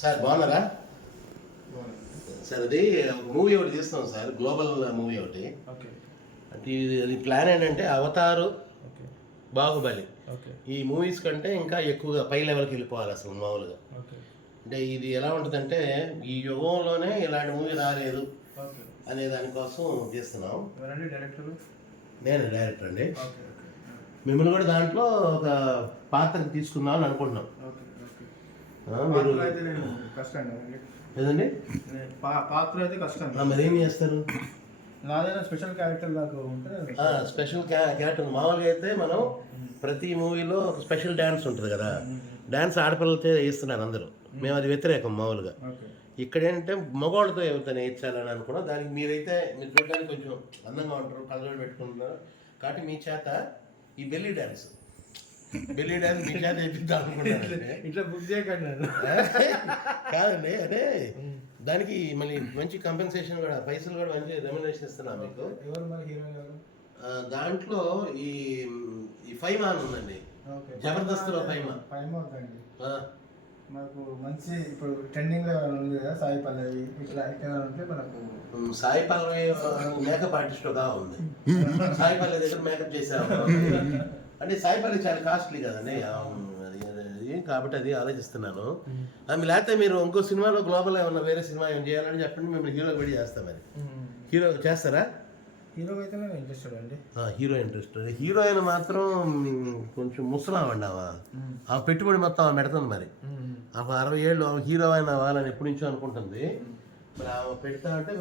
Sir బాగున్నారా? Sir అది movie ఒకటి తీస్తాం సార్, గ్లోబల్ మూవీ ఒకటి. అంటే అది ప్లాన్ ఏంటంటే అవతారు, బాహుబలి ఈ మూవీస్ కంటే ఇంకా ఎక్కువగా పై లెవెల్కి వెళ్ళిపోవాలి అసలు మామూలుగా. అంటే ఇది ఎలా ఉంటుందంటే ఈ యుగంలోనే ఇలాంటి మూవీ రాలేదు అనే దానికోసం తీస్తున్నాం. నేను డైరెక్టర్ అండి. మిమ్మల్ని కూడా దాంట్లో ఒక పాత్రకి తీసుకుందాం అని అనుకుంటున్నాం. ఏదండి పాత్ర అయితే కష్టం. మరి ఏం చేస్తారు? నాదైనా స్పెషల్ క్యారెక్టర్ లాగా ఉంటే స్పెషల్ క్యారెక్టర్. మామూలుగా అయితే మనం ప్రతి మూవీలో ఒక స్పెషల్ డ్యాన్స్ ఉంటుంది కదా, డ్యాన్స్ ఆడపిల్లలతో వేస్తున్నారు అందరూ. మేము అది వ్యతిరేకం మామూలుగా. ఇక్కడ ఏంటంటే మగవాళ్ళతో ఎవరితో వేయించాలని అనుకున్నాం. దానికి మీరైతే మీరు చూడడానికి కొంచెం అందంగా ఉంటారు, కళ్ళజోడు పెట్టుకుంటున్నారు కాబట్టి మీ చేత ఈ బెల్లీ డ్యాన్స్ మీ చేత వేయిద్దాం అనుకుంటున్నాను. ఇట్లా బుక్ చేయకండి. కాదండి, అదే దానికి మళ్ళీ మంచి కంపెన్సేషన్ కూడా, పైసలు కూడా మంచి రెమ్యునరేషన్ ఇస్తున్నా మీకు. ఎవరు మరి హీరోయిన్ ఎవరు? దాంట్లో ఈ ఫైమాన్ ఉందండి, జబర్దస్త్లో ఫైమాన్. మనకు మంచి ఇప్పుడు ట్రెండింగ్ లో ఉంది కదా సాయి పల్లవి, ఇట్లా ఇక్కడ ఉంటే మనకు సాయి పల్లవి మేకప్ ఆర్టిస్ట్ గా ఉంది. సాయి పల్లవి దగ్గర మేకప్ చేసాము అంటే సాయి పల్లవి చాలా కాస్ట్లీ కదండి, కాబట్టి అది ఆలోచిస్తున్నాను. లేకపోతే మీరు ఇంకో సినిమాలో గ్లోబల్ ఏమన్నా వేరే సినిమా ఏం చేయాలని చెప్పండి, మిమ్మల్ని హీరో పెట్టి చేస్తాం. మరి హీరో చేస్తారా? హీరో అయితే ఇంట్రెస్టెడ్ అండి. Hero interest. హీరోయిన్ మాత్రం కొంచెం ముసలామండి. ఆ పెట్టుబడి మొత్తం ఆమె పెడుతుంది. మరి ఆ 60 ఏళ్ళు హీరో అయిన అవ్వాలని ఎప్పటి నుంచో అనుకుంటుంది. మరి ఆమె పెడతా అంటే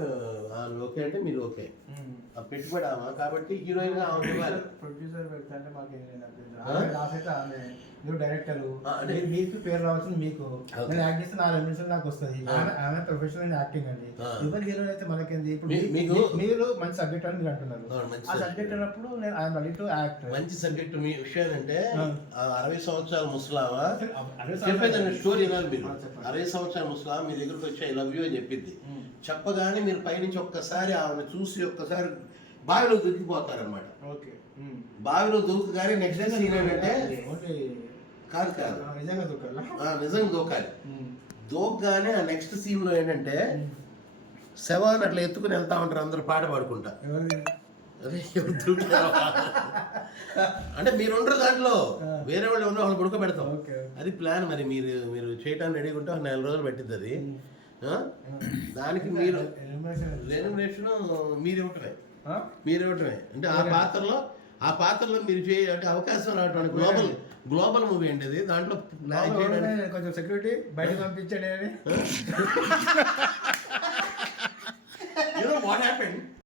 ఓకే అంటే మీరు ఓకే. ఆ పెట్టుబడి ఆమె కాబట్టి హీరోయిన్ గా ఆమె ప్రొడ్యూసర్ పెడతా అంటే మాకు డైరెక్టర్ మీకు పేరు రావాల్సింది మీకు. నేను యాక్ట్ చేస్తే 4 నిమిషాలు నాకు వస్తుంది. ఆమె ప్రొఫెషనల్ యాక్టింగ్ అండి. ఎవరి హీరో అయితే మనకేంది. ఇప్పుడు మీరు మంచి సబ్జెక్ట్ అని మీరు అంటున్నారు. ఆ సబ్జెక్ట్ అన్నప్పుడు నేను ఐఎమ్ రెడీ టు యాక్ట్. మంచి సబ్జెక్ట్. మీ విషయం అంటే 60 సంవత్సరాల ముసలావా చెప్పేది స్టోరీ వినాలి మీరు. 60 సంవత్సరాల ముసలావా మీ దగ్గరకు వచ్చి ఐ లవ్ యూ అని చెప్పింది. చెప్పగానే మీరు పైనుంచి ఒక్కసారి ఆమెను చూసి ఒక్కసారి బావిలో దూకిపోతారనమాట. బావిలో దూకగానే నెక్స్ట్ డే సీన్ ఏంటంటే కాదు నిజంగా దూకాలి. దూకగానే ఆ నెక్స్ట్ సీన్ లో ఏంటంటే శవాన్ని అట్లా ఎత్తుకుని వెళ్తా ఉంటారు అందరూ పాట పాడుకుంటా. అదే అంటే మీరు ఉండరు దాంట్లో, వేరే వాళ్ళు ఉన్న వాళ్ళు పడుకోబెడతాం. అది ప్లాన్. మరి మీరు చేయటానికి రెడీగా ఉంటే 4 రోజులు పెట్టింది అది. దానికి మీరు రెమ్యునరేషన్ మీరు ఇవ్వటమే. అంటే ఆ పాత్రలో మీరు అంటే అవకాశం రావడానికి గ్లోబల్ మూవీ అండి అది. దాంట్లో కొంచెం సెక్యూరిటీ బయట పంపించండి. You know what happened?